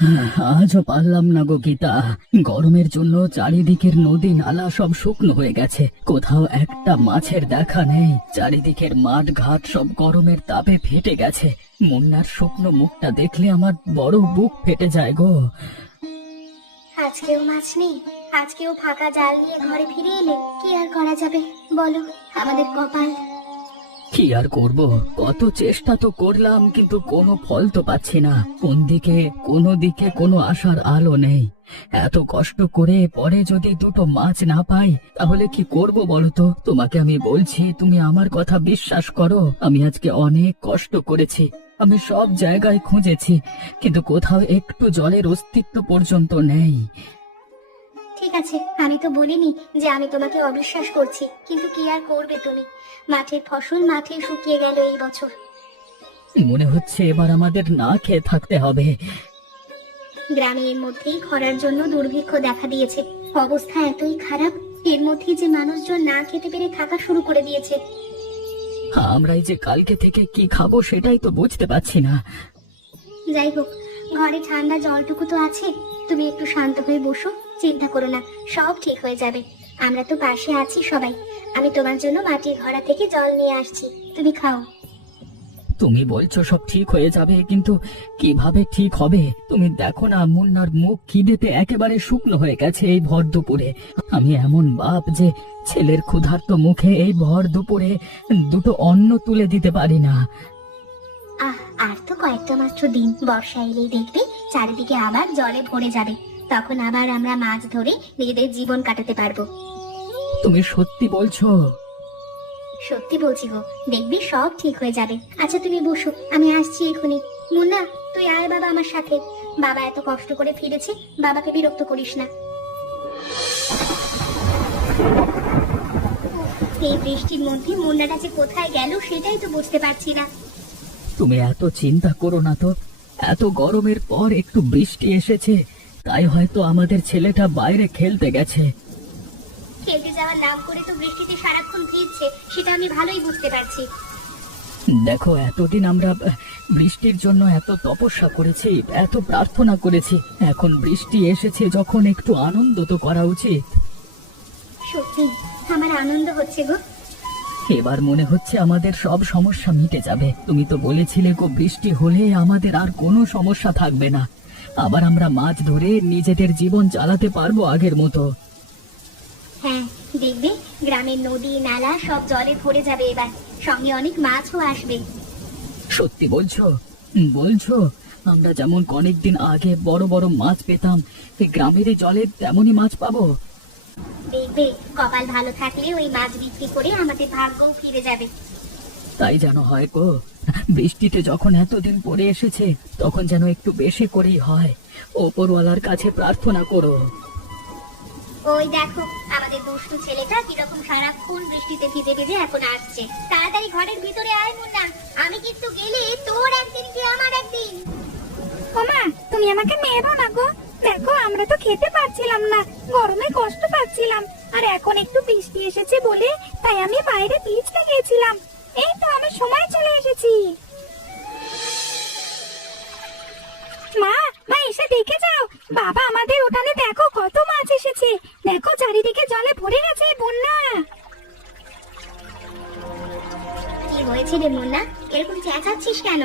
আজও পারলাম না গো গীতা। গরমের জন্য চারিদিকের নদী নালা সব শুকনো হয়ে গেছে, কোথাও একটা মাছের দেখা নেই। চারিদিকের মাঠ ঘাট সব গরমের তাপে ফেটে গেছে। মুন্নার শুকনো মুখটা দেখলে আমার বড় বুক ফেটে যায় গো। আজকেও মাছ নেই, আজকেও ফাঁকা জাল নিয়ে ঘরে ফিরে এলে কি আর করা যাবে বলো, আমাদের কপাল। কি আর করব, কত চেষ্টা তো করলাম কিন্তু কোনো ফল তো পাচ্ছি না। কোনো দিকে কোনো আশার আলো নেই। এত কষ্ট করে পরে যদি দুটো মাছ না পাই তাহলে কি করব বলো তো? তোমাকে আমি বলছি, তুমি আমার কথা বিশ্বাস করো। আমি আজকে অনেক কষ্ট করেছি, আমি সব জায়গায় খুঁজেছি, কিন্তু কোথাও একটু জলের অস্তিত্ব পর্যন্ত নেই। ঠিক আছে, আমি তো বলিনি যে আমি তোমাকে অবিশ্বাস করছি, কিন্তু কি আর করবে তুমি? মাঠের ফসল মাঠে শুকিয়ে গেল এই বছর। মনে হচ্ছে এবার আমাদের না খেয়ে থাকতে হবে। গ্রামের মধ্যেই খরার জন্য দুর্ভিক্ষ দেখা দিয়েছে। অবস্থা এতই খারাপ, এর মধ্যে যে মানুষজন না খেতে পেরে থাকা শুরু করে দিয়েছে। আমরাই যে কালকে থেকে কি খাবো সেটাই তো বুঝতে পারছি না। যাই হোক, ঘরে ঠান্ডা জলটুকু তো আছে। তুমি একটু শান্ত হয়ে বসো, চিন্তা করো না, সব ঠিক হয়ে যাবে। আমরা তো পাশে আছি সবাই। আমি তোমার জন্য মাটির ঘড়া থেকে জল নিয়ে আসছি, তুমি খাও। তুমি বলছো সব ঠিক হয়ে যাবে, কিন্তু কিভাবে ঠিক হবে? তুমি দেখো না, মুন্নার মুখ খিদেতে একেবারে শুকনো হয়ে গেছে এই ভর দুপুরে। আমি এমন বাপ যে ছেলের ক্ষুধার্ত মুখে এই ভর দুপুরে দুটো অন্ন তুলে দিতে পারি না। আর তো কয়েকটা মাত্র দিন, বর্ষা এলেই দেখবে চারিদিকে আবার জলে ভরে যাবে। তখন আবার আমরা মাছ ধরে নিজেদের জীবন কাটাতে পারবো। তুমি সত্যি বলছো? সত্যি বলছি গো, দেখবি সব ঠিক হয়ে যাবে। আচ্ছা তুমি বসো, আমি আসছি এখনই। মুন্না, তুই আয় বাবা আমার সাথে। বাবা এত কষ্ট করে ফিরেছে, বাবাকে বিরক্ত করিস না। এই বৃষ্টির মধ্যে মুন্নাটা যে কোথায় গেল সেটাই তো বুঝতে পারছি না। তুমি এত চিন্তা করো না তো। এত গরমের পর একটু বৃষ্টি এসেছে, তাই হয়তো আমাদের ছেলেটা বাইরে খেলতে গেছে। খেলতে যাওয়ার নাম করে তো বৃষ্টিতে সারাক্ষণ ভিজছে, সেটা আমি ভালোই বুঝতে পারছি। দেখো, এতদিন আমরা বৃষ্টির জন্য এত তপস্যা করেছি, এত প্রার্থনা করেছি, এখন বৃষ্টি এসেছে যখন একটু আনন্দ তো করা উচিত। সত্যি আমার আনন্দ হচ্ছে গো। এবার মনে হচ্ছে আমাদের সব সমস্যা মিটে যাবে। তুমি তো বলেছিলে গো, বৃষ্টি হলে আমাদের আর কোনো সমস্যা থাকবে না। আবার আমরা মাছ ধরে নিজেদের জীবন চালাতে পারবো আগের মতো। হ্যাঁ, দেখবে গ্রামের নদী নালা সব জলে ভরে যাবে এবার, সঙ্গে অনেক মাছও আসবে। সত্যি বলছো? বলছো আমরা যেমন অনেকদিন আগে বড় বড় মাছ পেতাম, এই গ্রামের এই জলে তেমনই মাছ পাবো? দেখবে কপাল ভালো থাকলে ওই মাছ বিক্রি করে আমাদের ভাগ্যও ফিরে যাবে। তাই যেন হয় গো। বৃষ্টিতে যখন এতদিন পরে এসেছে তখন যেন একটু বেশি করেই হয়। ওপরওয়ালার কাছে প্রার্থনা করো। ওই দেখো আমাদের দুষ্টু ছেলেটা কিরকম সারাক্ষণ বৃষ্টিতে ভিজে ভিজে এখন আসছে। তাড়াতাড়ি ঘরের ভিতরে আয় মুন্না, আমি কিন্তু গেলে তোর একদিন কি আমার একদিন। ওমা, তুমি আমাকে মেরো না গো। দেখো আমরা তো খেতে পারছিলাম না, গরমে কষ্ট পাচ্ছিলাম, আর এখন একটু বৃষ্টি এসেছে বলে তাই আমি বাইরে ভিজতে গেছিলাম। এই তো আমি সময় চলে এসেছি। মা, মা এসে দেখে যাও, বাবা আমাদের উঠানে দেখো কত মাছ এসেছে। দেখো চারিদিকে জলে ভরে গেছে বন্যা। কি হয়েছে রে মুন্না, এরকম চেঁচাচ্ছিস কেন?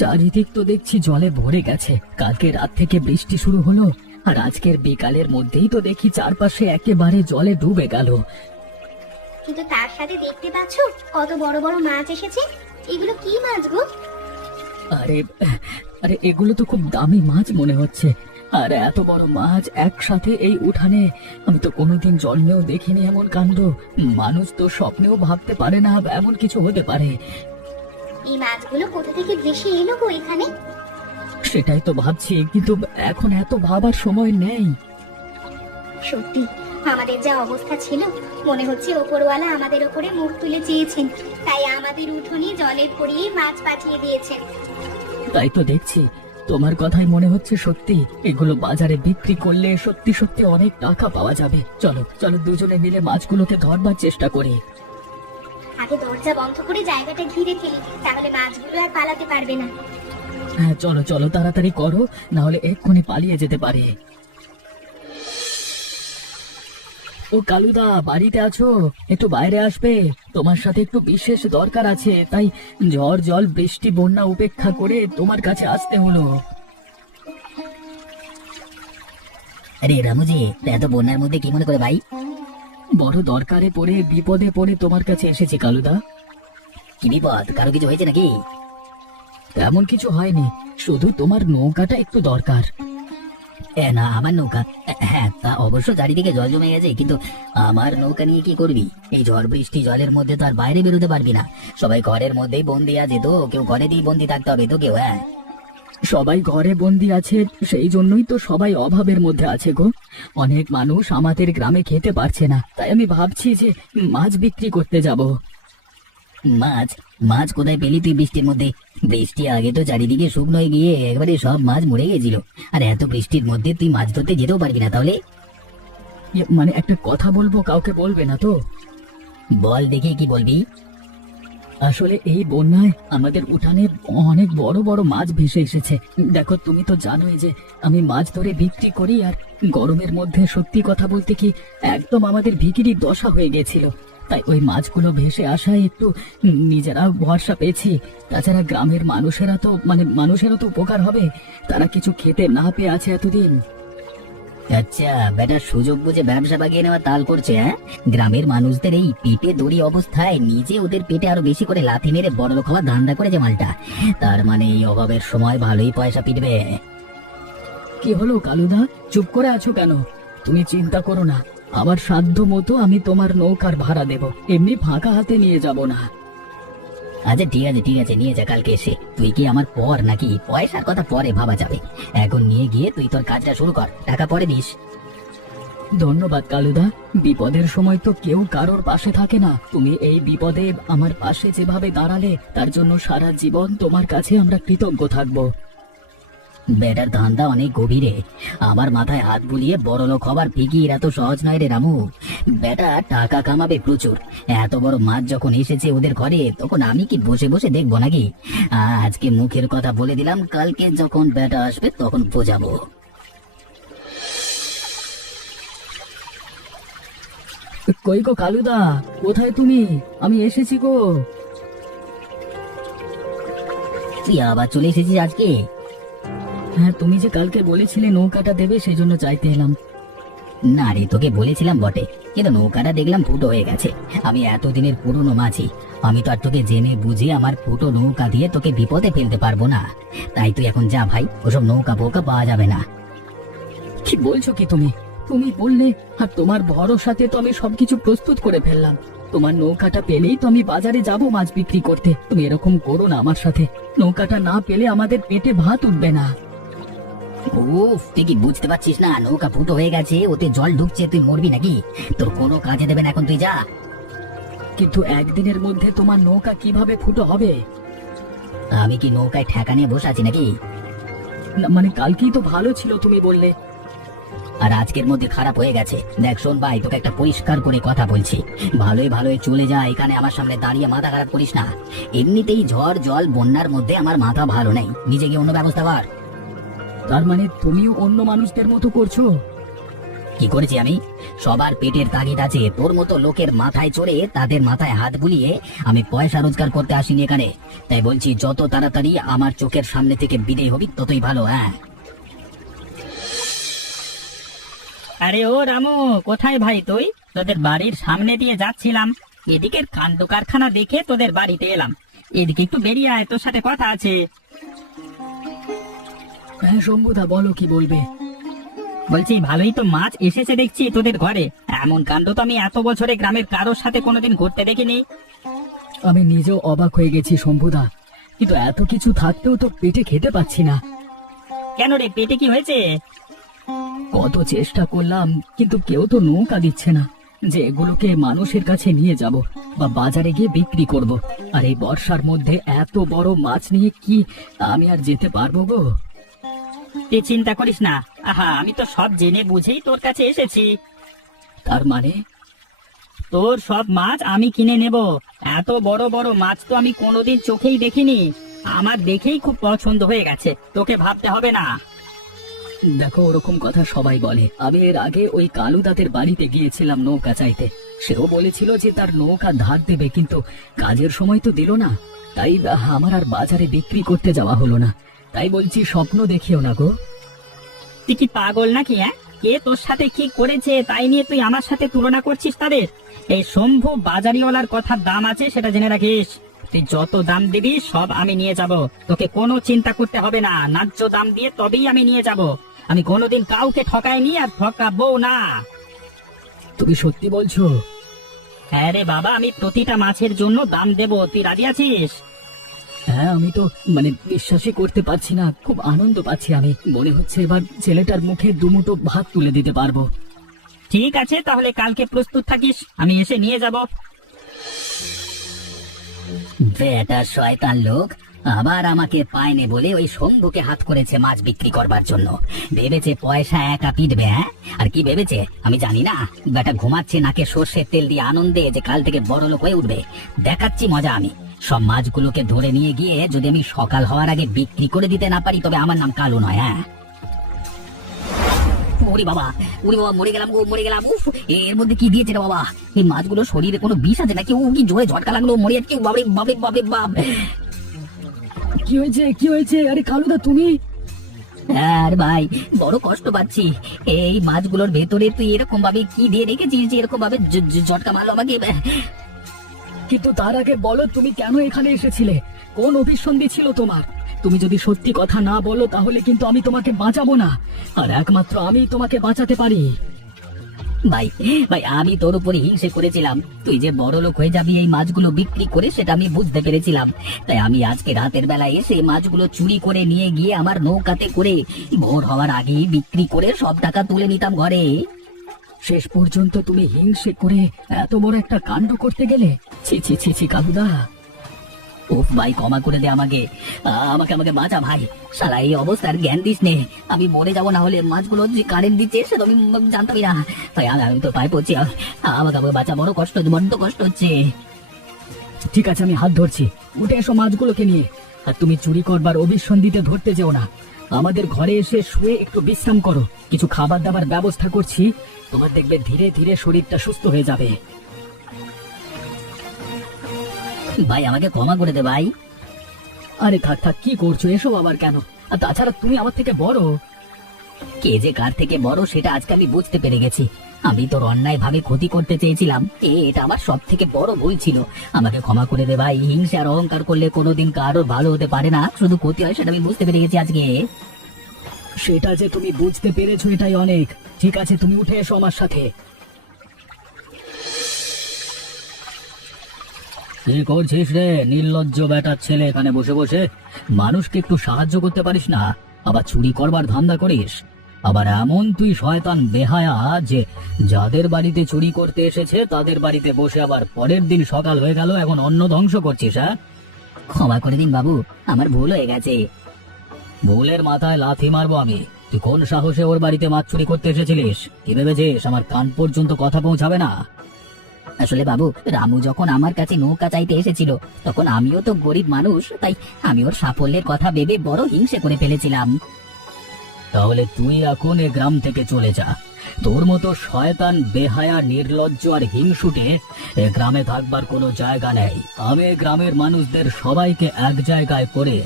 চারিদিক তো দেখছি জলে ভরে গেছে। কালকে রাত থেকে বৃষ্টি শুরু হলো, আর আজকের বিকালের মধ্যেই তো দেখি চারপাশে একেবারে জলে ডুবে গেল। কিন্তু তার সাথে দেখতে পাচ্ছ কত বড় বড় মাছ এসেছে। এগুলো কি মাছ গো? আরে আরে এগুলো তো খুব দামি মাছ মনে হচ্ছে। আর এত বড় মাছ একসাথে এই উঠানে আমি তো কোনোদিন জন্মেও দেখিনি এমন কাণ্ড। মানুষ তো স্বপ্নেও ভাবতে পারে না এমন কিছু হতে পারে। এই মাছগুলো কোথা থেকে ভেসে এলো গো এখানে? সেটাই তো ভাবছি, কিন্তু এখন এত ভাবার সময় নেই। সত্যি আমাদের যা অবস্থা ছিল, মনে হচ্ছে ওপরওয়ালা আমাদের ওপরে মুখ তুলে চেয়েছেন, তাই আমাদের উঠোনে জলে ভরিয়ে মাছ পাঠিয়ে দিয়েছেন। তাই তো দেখছি, তোমার কথাই মনে হচ্ছে সত্যি। এগুলো বাজারে বিক্রি করলে সত্যি সত্যি অনেক টাকা পাওয়া যাবে। চলো চলো দুজনে মিলে মাছগুলোকে ধরবার চেষ্টা করি। আগে দরজা বন্ধ করে জায়গাটা ঘিরে ফেলি, তাহলে মাছগুলো আর পালাতে পারবে না। হ্যাঁ চলো চলো, তাড়াতাড়ি করো, না হলে এক্ষুনি পালিয়ে যেতে পারে। ও কালুদা, বাড়িতে আছো? একটু বাইরে আসবে, তোমার সাথে একটু বিশেষ দরকার আছে, তাই ঝড় জল বৃষ্টি বন্যা উপেক্ষা করে তোমার কাছে আসতে হলো। আরে রামুজি, এত বন্যার মধ্যে কি মনে করে ভাই? বড় দরকারে পড়ে বিপদে পড়ে তোমার কাছে এসেছি কালুদা। কি বিপদ? কারো কিছু হয়েছে নাকি? তেমন কিছু হয়নি, শুধু তোমার নৌকাটা একটু দরকার। না, আমার নৌকা? হ্যাঁ, তা অবশ্য চারিদিকে জল জমে গেছে, কিন্তু আমার নৌকা নিয়ে কি করবি? এই ঝড় বৃষ্টি জলের মধ্যে তো আর বাইরে বেরোতে পারবি না। সবাই ঘরের মধ্যেই বন্দি আছে, তো কেউ ঘরেতেই বন্দি থাকতে হবে তো কেউ। হ্যাঁ, সবাই ঘরে বন্দি আছে, সেই জন্যই তো সবাই অভাবের মধ্যে আছে গো। অনেক মানুষ আমাদের গ্রামে খেতে পারছে না, তাই আমি ভাবছি যে মাছ বিক্রি করতে যাব। মাছ? মাছ কোথায় পেলি তুই বৃষ্টির মধ্যে? বৃষ্টি আগে তো চারিদিকে শুকনো হয়ে গিয়ে একবারে সব মাছ মরে গেছিল, আর এত বৃষ্টির মধ্যে তুই মাছ ধরতে যেতেও পারবি না তাহলে? মানে একটা কথা বলবো, কাউকে বলবে না তো? বল দেখি, কি বলবি? আসলে এই বন্যায় আমাদের উঠানে অনেক বড় বড় মাছ ভেসে এসেছে। দেখো, তুমি তো জানোই যে আমি মাছ ধরে বিক্রি করি, আর গরমের মধ্যে সত্যি কথা বলতে কি একদম আমাদের ভিখিরির দশা হয়ে গেছিল। তাই ওই মাছগুলো ভেসে আসায় একটু নিজেরা ভরসা পেয়েছি। তাছাড়া গ্রামের মানুষেরা তো উপকার হবে, তারা কিছু খেতে না পেয়ে আছে এতদিন। আচ্ছা, বেটা সুযোগ বুঝে ব্যবসা বাগিয়ে নেওয়া তাল করছে। হ্যাঁ, গ্রামের মানুষদের এই পেটে দড়ি অবস্থায় নিজে ওদের পেটে আরো বেশি করে লাথি মেরে বড়লোক হওয়ার ধান্দা করেছে মালটা। তার মানে এই অভাবের সময় ভালোই পয়সা পিটবে। কি হলো কালুদা, চুপ করে আছো কেন? তুমি চিন্তা করো না, আমার সাধ্য মতো আমি তোমার নৌকার ভাড়া দেব, এমনি ফাঁকা হাতে নিয়ে যাব না। আচ্ছা ঠিক আছে ঠিক আছে, নিয়ে যা কালকে এসে। তুই কি আমার পর নাকি? পয়সার কথা পরে ভাবা যাবে, এখন নিয়ে গিয়ে তুই তোর কাজটা শুরু কর, টাকা পরে দিস। ধন্যবাদ কালুদা, বিপদের সময় তো কেউ কারোর পাশে থাকে না। তুমি এই বিপদে আমার পাশে যেভাবে দাঁড়ালে, তার জন্য সারা জীবন তোমার কাছে আমরা কৃতজ্ঞ থাকবো। বেটার ধান্দা অনেক গভীরে, আমার মাথায় হাত বুলিয়ে বড়লোক হবার ফিকির এত সহজ নয় রে রামু। বেটা টাকা কামাবে প্রচুর, এত বড় মাছ যখন এসেছে ওদের ঘরে, তখন আমি কি বসে বসে দেখবো নাকি? আজকে মুখের কথা বলে দিলাম, কালকে যখন বেটা আসবে তখন বোঝাবো। কই গো কালুদা, কোথায় তুমি? আমি এসেছি গো। তুই আবার চলে এসেছিস আজকে? হ্যাঁ, তুমি যে কালকে বলেছিলে নৌকাটা দেবে, সেই জন্য চাইতে এলাম। না রে, তোকে বলেছিলাম বটে, কিন্তু নৌকাটা দেখলাম ফুটো হয়ে গেছে। আমি এতদিনের পুরনো মাঝি, আমি তো আর তোকে জেনে বুঝে আমার ফুটো নৌকা দিয়ে তোকে বিপদে ফেলতে পারবো না। তাই তুই এখন যা ভাই, ওসব নৌকা ফৌকা পাওয়া যাবে না। কি বলছো কি তুমি? তুমি বললে, আর তোমার ভরসাতে তো আমি সবকিছু প্রস্তুত করে ফেললাম। তোমার নৌকাটা পেলেই তো আমি বাজারে যাব মাছ বিক্রি করতে। তুমি এরকম করো না আমার সাথে, নৌকাটা না পেলে আমাদের পেটে ভাত উঠবে না। উফ, তুই কি বুঝতে পারছিস না? নৌকা ফুটো হয়ে গেছে, ওতে জল ঢুকছে, তুই মরবি নাকি? তোর কোনো কাজে দেবে না, এখন তুই যা। কিন্তু একদিনের মধ্যে তোমার নৌকা কিভাবে ফুটো হবে? আমি কি নৌকায় ঠেকা নিয়ে বসে আছি নাকি? না, মানে কালকেই তো ভালো ছিল তুমি বললে। আর আজকের মধ্যে খারাপ হয়ে গেছে। দেখ শোন ভাই, তোকে একটা পরিষ্কার করে কথা বলছি, ভালোই ভালোই চলে যা, এখানে আমার সামনে দাঁড়িয়ে মাথা খারাপ করিস না। এমনিতেই ঝড় জল বন্যার মধ্যে আমার মাথা ভালো নেই, নিজে গিয়ে অন্য ব্যবস্থা কর। তার মানে তুমিও অন্য মানুষদের মতো করছো? কি করেছি আমি? সবার পেটের তাগিদ আছে, তোর মতো লোকের মাথায় চড়ে তাদের মাথায় হাত বুলিয়ে আমি পয়সা রোজগার করতে আসিনি এখানে। তাই বলছি, যত তাড়াতাড়ি আমার চোখের সামনে থেকে বিদায় হবি ততই ভালো। হ্যাঁ, আরে ও রামু, কোথায় ভাই তুই? তোদের বাড়ির সামনে দিয়ে যাচ্ছিলাম, এদিকের কাণ্ড কারখানা দেখে তোদের বাড়িতে এলাম। এদিকে একটু বেরিয়ে আয়, তোর সাথে কথা আছে। হ্যাঁ শম্ভুদা, বলো কি বলবে? বলছি ভালোই তো মাছ এসেছে দেখছি তোদের ঘরে। এমন কাণ্ড তো আমি এত বছরে গ্রামের কারোর সাথে কোনোদিন ঘটতে দেখিনি। আমি নিজেও অবাক হয়ে গেছি শম্ভুদা, কিন্তু এত কিছু থাকতেও তো পেটে খেতে পাচ্ছি না। কেন রে, পেটে কি হয়েছে? কত চেষ্টা করলাম, কিন্তু কেউ তো নৌকা দিচ্ছে না যে এগুলোকে মানুষের কাছে নিয়ে যাব বা বাজারে গিয়ে বিক্রি করব। আর এই বর্ষার মধ্যে এত বড় মাছ নিয়ে কি আমি আর যেতে পারবো গো? তুই চিন্তা করিস না, আহা আমি তো সব জেনে বুঝেই তোর কাছে এসেছি। তার মানে? তোর সব মাছ আমি কিনে নেব। এত বড় বড় মাছ তো আমি কোনোদিন চোখেই দেখিনি। আমার দেখেই খুব পছন্দ হয়ে গেছে, তোকে ভাবতে হবে না। দেখো, ওরকম কথা সবাই বলে। আমি এর আগে ওই কালু দাদের বাড়িতে গিয়েছিলাম নৌকা চাইতে। সেও বলেছিল যে তার নৌকা ধার দেবে, কিন্তু কাজের সময় তো দিল না। তাই আমার আর বাজারে বিক্রি করতে যাওয়া হলো না। তাই বলছি, স্বপ্ন দেখিও না গো। তুই কি পাগল নাকি? হ্যাঁ, কে তোর সাথে কি করেছে তাই নিয়ে তুই আমার সাথে তুলনা করছিস তাদের? এই শম্ভু বাজারিওয়ালার কথার দাম আছে, সেটা জেনে রাখিস। তুই যত দাম দিবি সব আমি নিয়ে যাব, তোকে কোনো চিন্তা করতে হবে না। ন্যায্য দাম দিয়ে তবেই আমি নিয়ে যাব। আমি কোনোদিন কাউকে ঠকাইনি আর ঠকাবো না। তুমি সত্যি বলছো? হ্যাঁ রে বাবা, আমি প্রতিটা মাছের জন্য দাম দেব। তুই রাজি আছিস? হ্যাঁ, আমি তো বিশ্বাসই করতে পারছি না। খুব আনন্দ পাচ্ছি আমি। মনে হচ্ছে এবার ছেলেটার মুখে দুমুঠো ভাত তুলে দিতে পারবো। ঠিক আছে, তাহলে কালকে প্রস্তুত থাকিস, আমি এসে নিয়ে যাব। বেটা শয়তান লোক আবার আমাকে পায়নি বলে ওই শম্ভুকে হাত করেছে মাছ বিক্রি করবার জন্য। ভেবেছে পয়সা একা পিটবে। হ্যাঁ, আর কি ভেবেছে আমি জানি না। বেটা ঘুমাচ্ছে নাকে সর্ষের তেল দিয়ে আনন্দে যে কাল থেকে বড় লোক হয়ে উঠবে। দেখাচ্ছি মজা আমি। সব মাছগুলোকে ধরে নিয়ে গিয়ে যদি আমি সকাল হওয়ার আগে বিক্রি করে দিতে না পারি, তবে আমার নাম কালু নয়। হ্যাঁ, ওরে বাবা, ওরে বাবা, মরে গেলাম গো, মরে গেলাম। উফ, এর মধ্যে কি দিয়েছে রে বাবা? এই মাছগুলো শরীরে কোনো বিষ আছে নাকি? ও কি জোরে ঝটকা লাগলো, মরে যাচ্ছে। বাবরে বাবরে বাবরে বাপ। কি হয়েছে, কি হয়েছে? আরে কালুদা, তুমি? আর ভাই, বড় কষ্ট পাচ্ছি। এই মাছগুলোর ভেতরে তুই এরকম ভাবে কি দিয়ে রেখেছিস যে এরকম ভাবে ঝটকা মারলো আমাকে? কিন্তু তার আগে বলো, তুমি কেন এখানে এসেছিলে? কোন অভিসন্ধি ছিল তোমার? তুমি যদি সত্যি কথা না বলো তাহলে কিন্তু আমি তোমাকে বাঁচাবো না। আর একমাত্র আমি তোমাকে বাঁচাতে পারি। ভাই ভাই, আমি তোর উপরে হিংসে করেছিলাম। তুই যে বড় লোক হয়ে যাবি এই মাছগুলো বিক্রি করে, সেটা আমি বুঝতে পেরেছিলাম। তাই আমি আজকে রাতের বেলায় এসে মাছগুলো চুরি করে নিয়ে গিয়ে আমার নৌকাতে করে ভোর হওয়ার আগেই বিক্রি করে সব টাকা তুলে নিতাম ঘরে। শেষ পর্যন্ত তুমি হিংসে করে এত বড় একটা কাণ্ড করতে গেলে? ছি ছি ছি ছি কালুদা। উফ ভাই, ক্ষমা করে দে আমাকে। আমাকে আমাকে বাঁচা ভাই। শালা এই অবস্থার জ্ঞান দিস নে। আমি মরে যাবো, না হলে মাছগুলো যে কারেন্ট দিচ্ছে সেটা আমি জানতামই না। ভাই, আমি তো পায়ে পড়ছি। আমাকে আমাকে বাঁচা, বড় কষ্ট হচ্ছে, বড্ড কষ্ট হচ্ছে। ঠিক আছে, আমি হাত ধরছি। উঠে এসো মাছগুলোকে নিয়ে। আর তুমি চুরি করবার অভিসন্ধিতে ধরতে যেও না। আমাদের ঘরে এসে শুয়ে একটু বিশ্রাম করো। কিছু খাবার দাবার ব্যবস্থা করছি। তোমার দেখবে ধীরে ধীরে শরীরটা সুস্থ হয়ে যাবে। ভাই, আমাকে ক্ষমা করে দে ভাই। আরে থাক থাক, কি করছো? এসো আবার কেন? আর তাছাড়া তুমি আমার থেকে বড়। কে যে কার থেকে বড় সেটা আজকে আমি বুঝতে পেরে গেছি। আমি তোর অন্যায় ভাবে ক্ষতি করতে চেয়েছিলাম। এটা আমার সব থেকে বড় ভুল ছিল। আমাকে ক্ষমা করে দে ভাই। হিংসা আর অহংকার করলে কোনোদিন কারোর ভালো হতে পারে না, শুধু ক্ষতি হয়, সেটা আমি বুঝতে পেরে গেছি আজকে। সেটা যে তুমি বুঝতে পেরেছো এটাই অনেক। ঠিক আছে, তুমি উঠে এসো আমার সাথে। কি করছিস রে নির্লজ্জ বেটার ছেলে? এখানে বসে বসে মানুষকে একটু সাহায্য করতে পারিস না, আবার চুরি করবার ধান্দা করিস। আবার এমন তুই শয়তান বেহায়া যে যাদের বাড়িতে চুরি করতে এসেছে তাদের বাড়িতে বসে আবার পরের দিন সকাল হয়ে গেল এখন অন্ন ধ্বংস করছিস। হ্যাঁ, ক্ষমা করে দিন বাবু, আমার ভুল হয়ে গেছে। ভুলের মাথায় লাথি মারবো আমি। তুই কোন সাহসে ওর বাড়িতে মাছ চুরি করতে এসেছিলিস? কি ভেবেছিস আমার কান পর্যন্ত কথা পৌঁছাবে না? আসলে বাবু, রামু যখন আমার কাছে নৌকা চাইতে এসেছিল তখন আমিও তো গরিব মানুষ, তাই আমি ওর সাফল্যের কথা ভেবে বড় হিংসে করে ফেলেছিলাম। তাহলে তুই এখন এ গ্রাম থেকে চলে যা। তোর মতো শয়তান বেহায়া নির্লজ্জ আর হিংসুটে এ গ্রামে থাকবার কোনো জায়গা নেই। আমি এ গ্রামের মানুষদের সবাইকে এক জায়গায় করে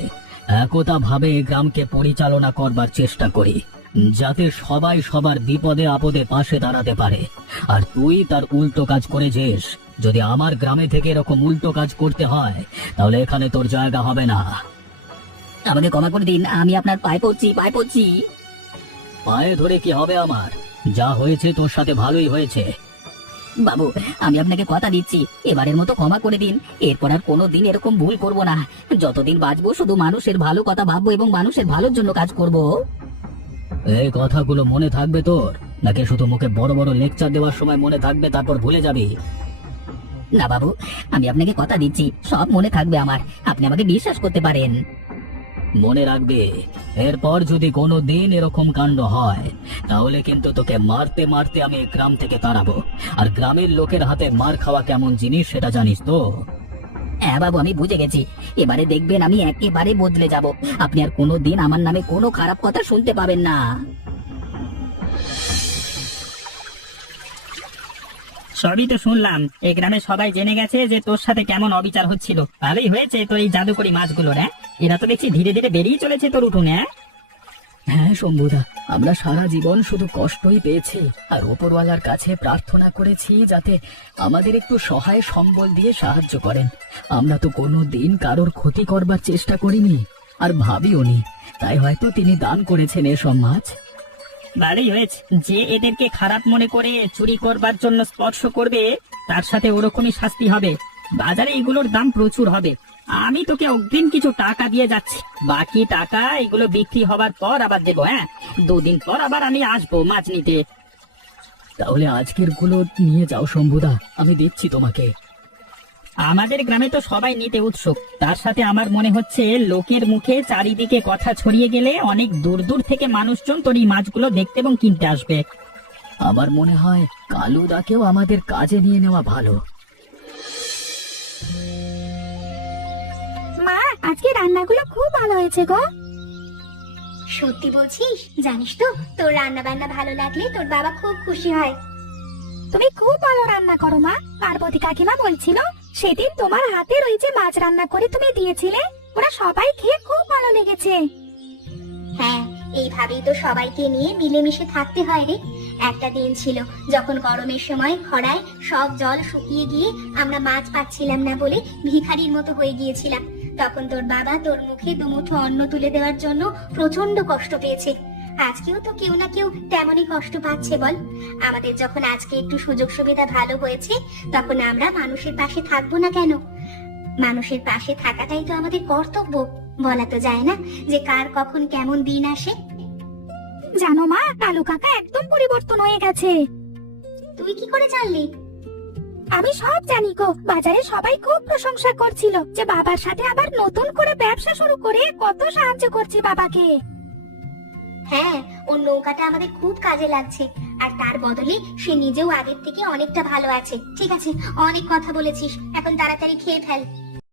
একতা ভাবে এ গ্রামকে পরিচালনা করবার চেষ্টা করি, যাতে সবাই সবার বিপদে আপদে পাশে দাঁড়াতে পারে। আর তুই তার উল্টো কাজ করেছিস। যদি আমার গ্রামে থেকে এরকম উল্টো কাজ করতে হয় তাহলে এখানে তোর জায়গা হবে না। আমাকে ক্ষমা করে দিন, আমি আপনার পায়ে পড়ছি, পায়ে পড়ছি। পায়ে ধরে কি হবে আমার? যা হয়েছে তোর সাথে ভালোই হয়েছে। বাবু, আমি আপনাকে কথা দিচ্ছি, এবারের মতো ক্ষমা করে দিন। এরপর আর কোনোদিন এরকম ভুল করব না। যতদিন বাঁচবো শুধু মানুষের ভালো কথা ভাববো এবং মানুষের ভালোর জন্য কাজ করব। এই কথাগুলো মনে থাকবে তোর, নাকি শুধু মুখে বড় বড় লেকচার দেওয়ার সময় মনে থাকবে তারপর ভুলে যাবি? না বাবু, আমি আপনাকে কথা দিচ্ছি, সব মনে থাকবে আমার। আপনি আমাকে বিশ্বাস করতে পারেন। মনে রাখবে, এরপর যদি কোনো দিন এরকম কাণ্ড হয় তাহলে কিন্তু তোকে মারতে মারতে আমি গ্রাম থেকে তাড়াবো। আর গ্রামের লোকের হাতে মার খাওয়া কেমন জিনিস সেটা জানিস তো? হ্যাঁ বাবু, আমি বুঝে গেছি। এবারে দেখবেন আমি একেবারে বদলে যাব। আপনি আর কোনোদিন আমার নামে কোনো খারাপ কথা শুনতে পাবেন না। সবই তো শুনলাম, এই গ্রামে সবাই জেনে গেছে যে তোর সাথে কেমন অবিচার হচ্ছিল। ভালোই হয়েছে তোর এই জাদুকরি মাছগুলোর, হ্যাঁ? এরা তো দেখছি ধীরে ধীরে বেরিয়ে চলেছে তোর উঠোনে, হ্যাঁ? হ্যাঁ শম্ভুদা, আমরা সারা জীবন শুধু কষ্টই পেয়েছি আর ওপরওয়ালার কাছে প্রার্থনা করেছি যাতে আমাদের একটু সহায় সম্বল দিয়ে সাহায্য করেন। আমরা তো কোনো দিন কারোর ক্ষতি করবার চেষ্টা করিনি আর ভাবিওনি, তাই হয়তো তিনি দান করেছেন এসব মাছ। ভালোই হয়েছে। যে এদেরকে খারাপ মনে করে চুরি করবার জন্য স্পর্শ করবে তার সাথে ওরকমই শাস্তি হবে। বাজারে এগুলোর দাম প্রচুর হবে। আমি তোকে অগ্রিম কিছু টাকা দিয়ে যাচ্ছি, বাকি টাকা এগুলো বিক্রি হবার পর আবার দেবো, হ্যাঁ? 2 দিন পর আবার আমি আসবো মাছ নিতে। তাহলে আজকের গুলো নিয়ে যাও শম্ভুদা, আমি দিচ্ছি তোমাকে। আমাদের গ্রামে তো সবাই নিতে উৎসুক, তার সাথে আমার মনে হচ্ছে লোকের মুখে চারিদিকে কথা ছড়িয়ে গেলে অনেক দূর দূর থেকে মানুষজন তোর এই মাছগুলো দেখতে এবং কিনতে আসবে। আমার মনে হয় কালুদাকেও আমাদের কাজে নিয়ে নেওয়া ভালো। মা, আজকে রান্নাগুলো খুব ভালো হয়েছে গো। সত্যি বলছিস? জানিস তো, তোর রান্না বান্না ভালো লাগলে তোর বাবা খুব খুশি হয়। তুমি খুব ভালো রান্না করো মা। পার্বতী কাকিমা বলছিল সেদিন তোমার হাতের ওই যে মাছ রান্না করে তুমি দিয়েছিলে, ওরা সবাই খেয়ে খুব ভালো লেগেছে। হ্যাঁ, এইভাবেই তো সবাইকে নিয়ে মিলেমিশে থাকতে হয় রে। একটা দিন ছিল যখন গরমের সময় খরায় সব জল শুকিয়ে গিয়ে আমরা মাছ পাচ্ছিলাম না বলে ভিখারির মতো হয়ে গিয়েছিলাম। তখন তোর বাবা তোর মুখে দুমুঠো অন্ন তুলে দেওয়ার জন্য প্রচন্ড কষ্ট পেয়েছে। আজকেও তো কেউ না কেউ তেমনই কষ্ট পাচ্ছে বল। আমাদের যখন আজকে একটু সুযোগ সুবিধা ভালো হয়েছে, তখন আমরা মানুষের পাশে থাকবো না কেন? মানুষের পাশে থাকাটাই তো আমাদের কর্তব্য। বলা তো যায় না যে কার কখন কেমন দিন আসে। জানো মা, কালু কাকা একদম পরিবর্তন হয়ে গেছে। তুই কি করে জানলি? আমি সব জানি গো। বাজারে সবাই খুব প্রশংসা করছিল যে বাবার সাথে আবার নতুন করে ব্যবসা শুরু করে কত সাহায্য করছি বাবাকে। হ্যাঁ, ওর নৌকাটা আমাদের খুব কাজে লাগছে, আর তার বদলে সে নিজেও আগের থেকে অনেকটা ভালো আছে। ঠিক আছে, অনেক কথা বলেছিস, এখন তাড়াতাড়ি খেয়ে ফেল।